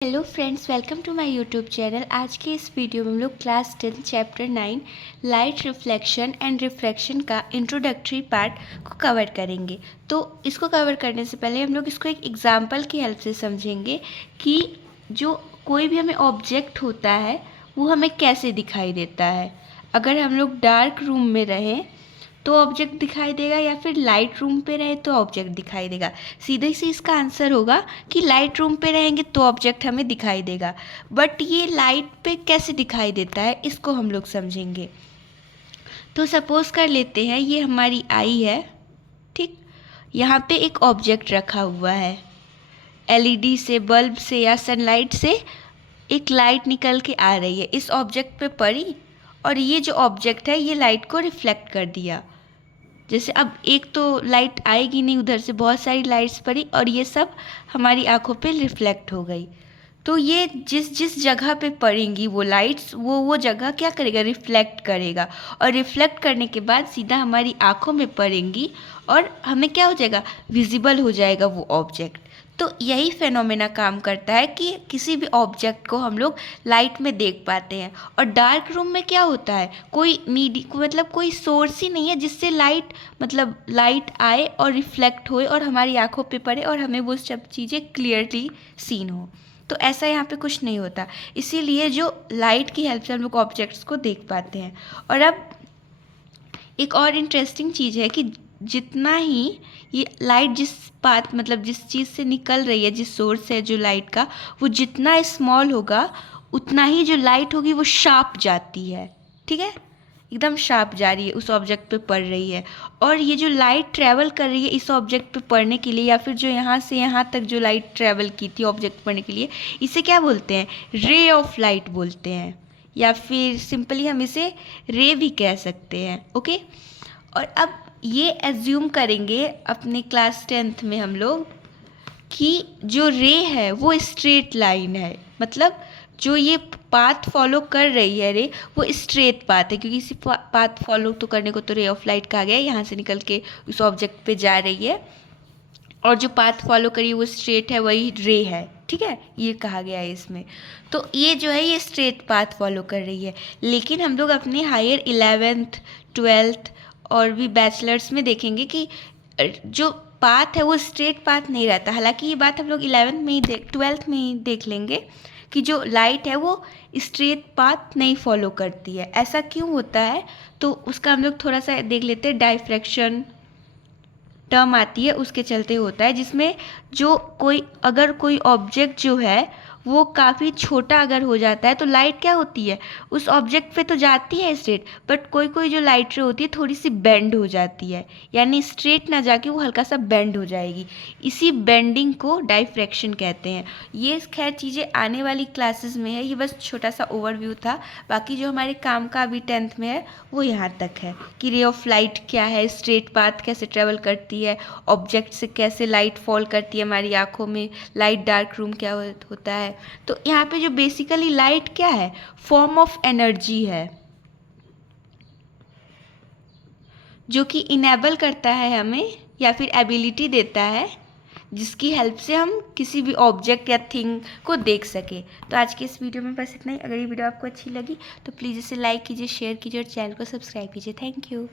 Hello friends, welcome to my YouTube channel. आज के इस वीडियो में हम लोग class 10 chapter 9 light reflection and refraction का इंट्रोडक्टरी पार्ट को कवर करेंगे। तो इसको कवर करने से पहले हम लोग इसको एक एग्जांपल की हेल्प से समझेंगे कि जो कोई भी हमें ऑब्जेक्ट होता है वो हमें कैसे दिखाई देता है। अगर हम लोग डार्क रूम में रहें तो ऑब्जेक्ट दिखाई देगा या फिर लाइट रूम पे रहे तो ऑब्जेक्ट दिखाई देगा। सीधे से इसका आंसर होगा कि लाइट रूम पे रहेंगे तो ऑब्जेक्ट हमें दिखाई देगा। बट ये लाइट पे कैसे दिखाई देता है इसको हम लोग समझेंगे। तो सपोज कर लेते हैं ये हमारी आई है, ठीक। यहाँ पे एक ऑब्जेक्ट रखा हुआ है। एलईडी से, बल्ब से या सनलाइट से एक लाइट निकल के आ रही है, इस ऑब्जेक्ट पे पड़ी और ये जो ऑब्जेक्ट है ये लाइट को रिफ्लेक्ट कर दिया। जैसे अब एक तो लाइट आएगी नहीं, उधर से बहुत सारी लाइट्स पड़ी और ये सब हमारी आंखों पे रिफ्लेक्ट हो गई। तो ये जिस जिस जगह पे पड़ेंगी वो लाइट्स, वो जगह क्या करेगा, रिफ्लेक्ट करेगा। और रिफ्लेक्ट करने के बाद सीधा हमारी आंखों में पड़ेंगी और हमें क्या हो जाएगा, विजिबल हो जाएगा वो ऑब्जेक्ट। तो यही फेनोमेना काम करता है कि किसी भी ऑब्जेक्ट को हम लोग लाइट में देख पाते हैं। और डार्क रूम में क्या होता है, कोई मतलब कोई सोर्स ही नहीं है जिससे लाइट आए और रिफ्लेक्ट होए और हमारी आंखों पे पड़े और हमें वो सब चीज़ें क्लियरली सीन हो। तो ऐसा यहाँ पे कुछ नहीं होता, इसीलिए जो लाइट की हेल्प से हम लोग ऑब्जेक्ट्स को देख पाते हैं। और अब एक और इंटरेस्टिंग चीज़ है कि जितना ही ये लाइट जिस चीज़ से निकल रही है, जिस सोर्स से जो लाइट का, वो जितना स्मॉल होगा उतना ही जो लाइट होगी वो शार्प जाती है, ठीक है। एकदम शार्प जा रही है, उस ऑब्जेक्ट पे पड़ रही है। और ये जो लाइट ट्रैवल कर रही है इस ऑब्जेक्ट पे पड़ने के लिए, या फिर जो यहाँ से यहाँ तक जो लाइट ट्रैवल की थी ऑब्जेक्ट पड़ने के लिए, इसे क्या बोलते हैं, रे ऑफ लाइट बोलते हैं। या फिर सिंपली हम इसे रे भी कह सकते हैं, ओके। और अब ये एज्यूम करेंगे अपने क्लास 10th में हम लोग कि जो रे है वो स्ट्रेट लाइन है, मतलब जो ये पाथ फॉलो कर रही है रे, वो स्ट्रेट पाथ है, क्योंकि इसी पाथ फॉलो तो करने को तो रे ऑफ लाइट कहा गया है। यहाँ से निकल के उस ऑब्जेक्ट पे जा रही है और जो पाथ फॉलो करी वो स्ट्रेट है, वही रे है, ठीक है, ये कहा गया है इसमें। तो ये जो है ये स्ट्रेट पाथ फॉलो कर रही है। लेकिन हम लोग अपने हायर 11th 12th और भी बैचलर्स में देखेंगे कि जो पाथ है वो स्ट्रेट पाथ नहीं रहता। हालांकि ये बात हम लोग 12th में ही देख लेंगे कि जो लाइट है वो स्ट्रेट पाथ नहीं फॉलो करती है। ऐसा क्यों होता है तो उसका हम लोग थोड़ा सा देख लेते हैं। डायफ्रैक्शन टर्म आती है, उसके चलते होता है, जिसमें जो अगर कोई ऑब्जेक्ट जो है वो काफ़ी छोटा अगर हो जाता है तो लाइट क्या होती है, उस ऑब्जेक्ट पे तो जाती है स्ट्रेट, बट कोई कोई जो लाइट रे होती है थोड़ी सी बेंड हो जाती है, यानी स्ट्रेट ना जाके वो हल्का सा बेंड हो जाएगी। इसी बेंडिंग को डायफ्रैक्शन कहते हैं। ये खैर चीज़ें आने वाली क्लासेस में है, ये बस छोटा सा ओवरव्यू था। बाकी जो हमारे काम का अभी 10th में है वो यहाँ तक है कि रे ऑफ लाइट क्या है, स्ट्रेट पाथ कैसे ट्रेवल करती है, ऑब्जेक्ट से कैसे लाइट फॉल करती है हमारी आंखों में, लाइट डार्क रूम क्या होता है। तो यहाँ पे जो बेसिकली लाइट क्या है, फॉर्म ऑफ एनर्जी है, जो कि इनेबल करता है हमें या फिर एबिलिटी देता है जिसकी हेल्प से हम किसी भी ऑब्जेक्ट या थिंग को देख सके। तो आज के इस वीडियो में बस इतना ही। अगर ये वीडियो आपको अच्छी लगी तो प्लीज़ इसे लाइक कीजिए, शेयर कीजिए और चैनल को सब्सक्राइब कीजिए। Thank you.